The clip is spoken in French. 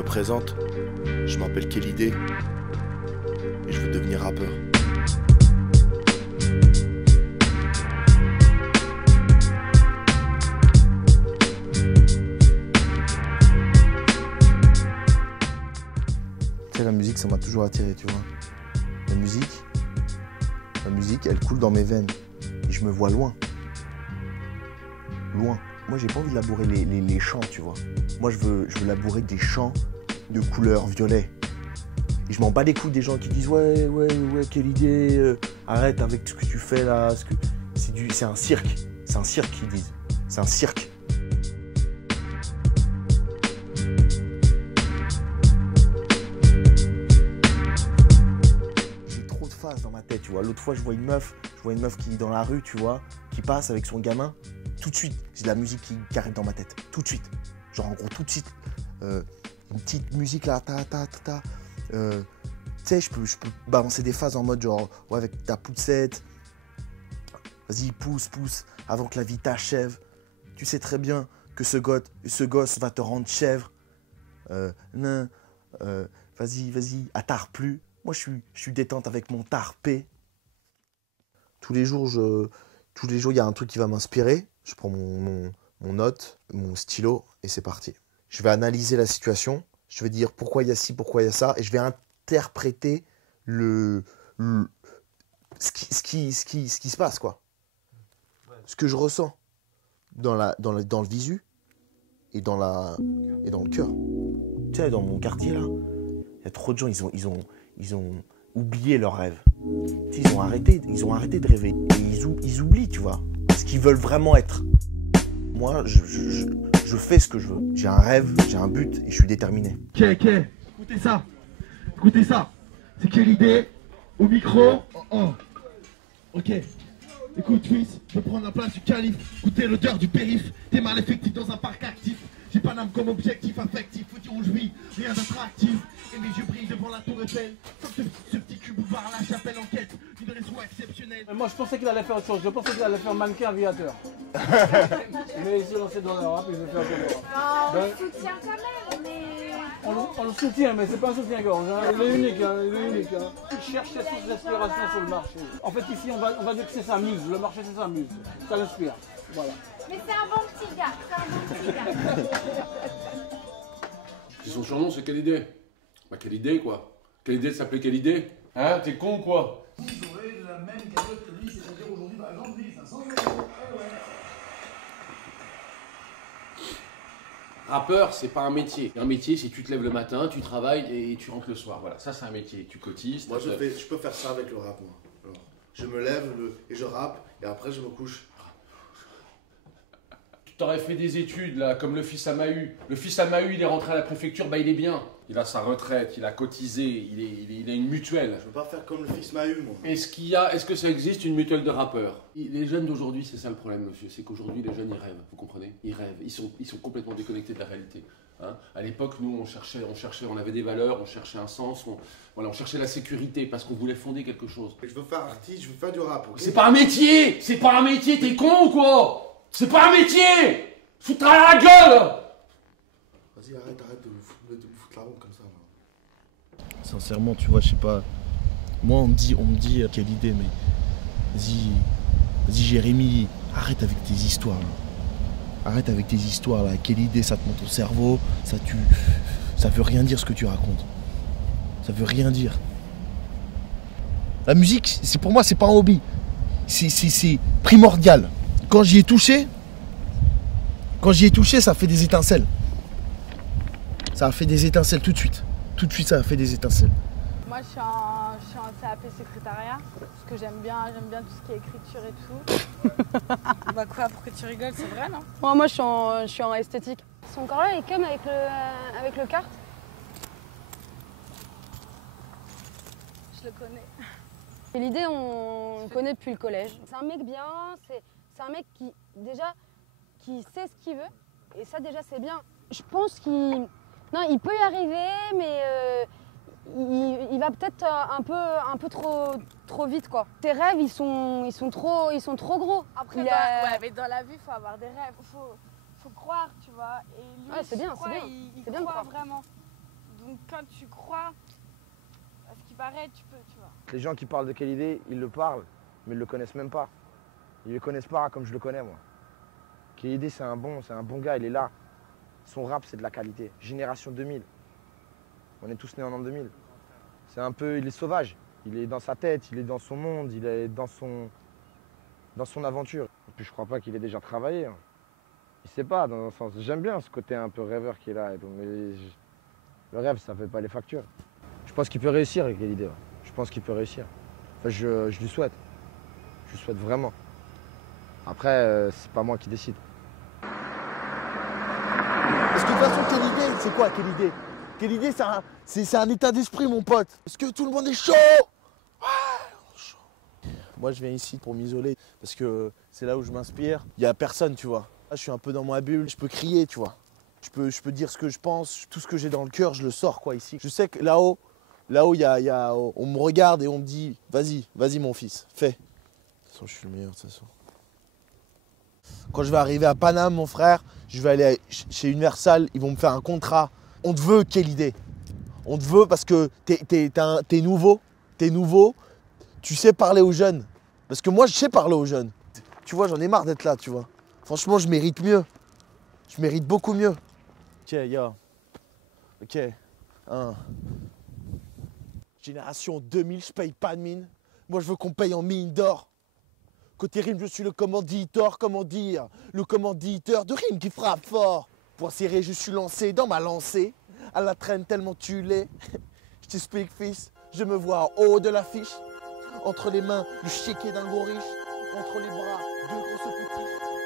me présente, je m'appelle Kelly-D et je veux devenir rappeur. Tu sais, la musique, ça m'a toujours attiré, tu vois. La musique, elle coule dans mes veines et je me vois loin. Loin. Moi, j'ai pas envie de labourer les champs, tu vois. Moi, je veux labourer des champs de couleur violet. Et je m'en bats les couilles des gens qui disent ouais, quelle idée, arrête avec ce que tu fais là. C'est un cirque. C'est un cirque qu'ils disent. C'est un cirque. J'ai trop de phases dans ma tête, tu vois. L'autre fois, je vois une meuf qui est dans la rue, tu vois, qui passe avec son gamin. Tout de suite, j'ai de la musique qui arrive dans ma tête. Tout de suite. Genre en gros, tout de suite. Une petite musique là, tu sais, je peux balancer des phases en mode genre, ouais, avec ta poussette. Vas-y, pousse, avant que la vie t'achève. Tu sais très bien que ce gosse va te rendre chèvre. Vas-y, attarde plus. Moi, je suis détente avec mon tarpé. Tous les jours, il y a un truc qui va m'inspirer. Je prends mon note, mon stylo et c'est parti. Je vais analyser la situation. Je vais dire pourquoi il y a ci, pourquoi il y a ça. Et je vais interpréter ce qui se passe, quoi. Ce que je ressens dans le visu et dans le cœur. Tu sais, dans mon quartier, là, il y a trop de gens, ils ont oublié leurs rêves. Tu sais, ils ont arrêté de rêver. Et ils oublient, tu vois, ce qu'ils veulent vraiment être. Moi, je fais ce que je veux. J'ai un rêve, j'ai un but et je suis déterminé. Ok, écoutez ça. C'est quelle idée au micro. Ok. Écoute, fils, je prends la place du calife. Écoutez l'odeur du périph'. T'es mal effectif dans un parc actif. J'ai pas d'âme comme objectif affectif. Faut dire où je vis, rien d'attractif. Et mes yeux brillent devant la tour Eiffel. Comme ce petit cul boulevard là, j'appelle en quête d'une raison exceptionnelle. Moi je pensais qu'il allait faire autre chose. Je pensais qu'il allait faire mannequin aviateur. Mais il s'est lancé dans le rap, il veut faire du rap. On le soutient quand même, mais... On le soutient, mais c'est pas un soutien-gorge. Hein. Il est unique. Il cherche ses sources d'inspiration sur le marché. En fait, ici, on va dire que c'est sa muse. Le marché, c'est sa muse. Ça l'inspire. Voilà. Mais c'est un bon petit gars. C'est son surnom, c'est quelle idée? Bah quelle idée quoi? Quelle idée de s'appeler quelle idée? Hein? T'es con ou quoi? J'aurais la même cagnotte que lui, c'est-à-dire aujourd'hui, par exemple, lui, 500 €. Rappeur, c'est pas un métier. Un métier, c'est tu te lèves le matin, tu travailles et tu rentres le soir. Voilà, ça c'est un métier. Tu cotises. Moi, je peux faire ça avec le rap, moi. Alors, je me lève et je rappe et après je me couche. Tu t'aurais fait des études là, comme le fils à Mahu. Le fils à Mahu, il est rentré à la préfecture, bah il est bien. Il a sa retraite, il a cotisé, il a une mutuelle. Je veux pas faire comme le fils Mahu, moi. Est-ce que ça existe une mutuelle de rappeurs? Les jeunes d'aujourd'hui, c'est ça le problème, monsieur. C'est qu'aujourd'hui, les jeunes, ils rêvent. Vous comprenez? Ils rêvent. Ils sont complètement déconnectés de la réalité. Hein, à l'époque, nous, on avait des valeurs, on cherchait un sens, on cherchait la sécurité parce qu'on voulait fonder quelque chose. Je veux faire artiste, je veux faire du rap. Okay? C'est pas un métier! C'est pas un métier, t'es con ou quoi? C'est pas un métier! Foutre à la gueule! Vas-y, arrête de me foutre la honte comme ça. Là. Sincèrement, tu vois, je sais pas. Moi, on me dit quelle idée, mais vas-y, Jérémy, arrête avec tes histoires. Là. Arrête avec tes histoires là. Quelle idée, ça te monte au cerveau, ça veut rien dire ce que tu racontes. Ça veut rien dire. La musique, pour moi, c'est pas un hobby. C'est primordial. Quand j'y ai touché, ça fait des étincelles. Ça a fait des étincelles tout de suite. Tout de suite, ça a fait des étincelles. Moi, je suis en CAP secrétariat, parce que j'aime bien tout ce qui est écriture et tout. Bah quoi, pourquoi tu rigoles? C'est vrai, non? Moi, je suis en esthétique. Son corps là, il est comme avec le kart. Je le connais. Et l'idée, on le connaît depuis le collège. C'est un mec bien, c'est un mec qui sait ce qu'il veut. Et ça, déjà, c'est bien. Je pense qu'il peut y arriver, mais il va peut-être un peu trop vite, quoi. Tes rêves, ils sont trop gros. Après, ouais, mais dans la vie, il faut avoir des rêves. Faut croire, tu vois. Et lui, ouais, c'est bien, il c'est bien de croit croire vraiment. Donc quand tu crois à ce qui paraît, tu peux, tu vois. Les gens qui parlent de Kellyday, ils le parlent, mais ils le connaissent même pas. Ils le connaissent pas comme je le connais moi. Kellyday c'est un bon gars, il est là. Son rap c'est de la qualité. Génération 2000. On est tous nés en l'an 2000. C'est un peu, il est sauvage. Il est dans sa tête, il est dans son monde, il est dans son aventure. Et puis je crois pas qu'il ait déjà travaillé. Hein. Il sait pas, dans un sens. J'aime bien ce côté un peu rêveur qu'il a. Et tout, mais le rêve, ça fait pas les factures. Je pense qu'il peut réussir avec Kellyday. Ouais. Je pense qu'il peut réussir. Enfin, je lui souhaite. Je lui souhaite vraiment. Après, c'est pas moi qui décide. Parce que de toute façon, Kellyday, c'est quoi Kellyday? Kellyday, c'est un état d'esprit, mon pote. Parce que tout le monde est chaud. Moi, je viens ici pour m'isoler parce que c'est là où je m'inspire. Il n'y a personne, tu vois. Là, je suis un peu dans ma bulle. Je peux crier, tu vois. Je peux dire ce que je pense. Tout ce que j'ai dans le cœur, je le sors, quoi, ici. Je sais que là-haut, on me regarde et on me dit, vas-y, mon fils, fais. De toute façon, je suis le meilleur, de toute façon. Quand je vais arriver à Paname, mon frère, je vais aller chez Universal. Ils vont me faire un contrat. On te veut, Kellyday. On te veut parce que t'es nouveau. T'es nouveau. Tu sais parler aux jeunes. Parce que moi, je sais parler aux jeunes. Tu vois, j'en ai marre d'être là, tu vois. Franchement, je mérite mieux. Je mérite beaucoup mieux. Ok, yo. Ok. Génération 2000, je paye pas de mine. Moi, je veux qu'on paye en mine d'or. Côté rime, je suis le commanditeur, comment dire, le commanditeur de rime qui frappe fort. Pour serrer, je suis lancé dans ma lancée. À la traîne tellement tu l'es. Je t'explique, fils, je me vois en haut de l'affiche. Entre les mains, le chéquier d'un gros riche. Entre les bras, deux grosses petits.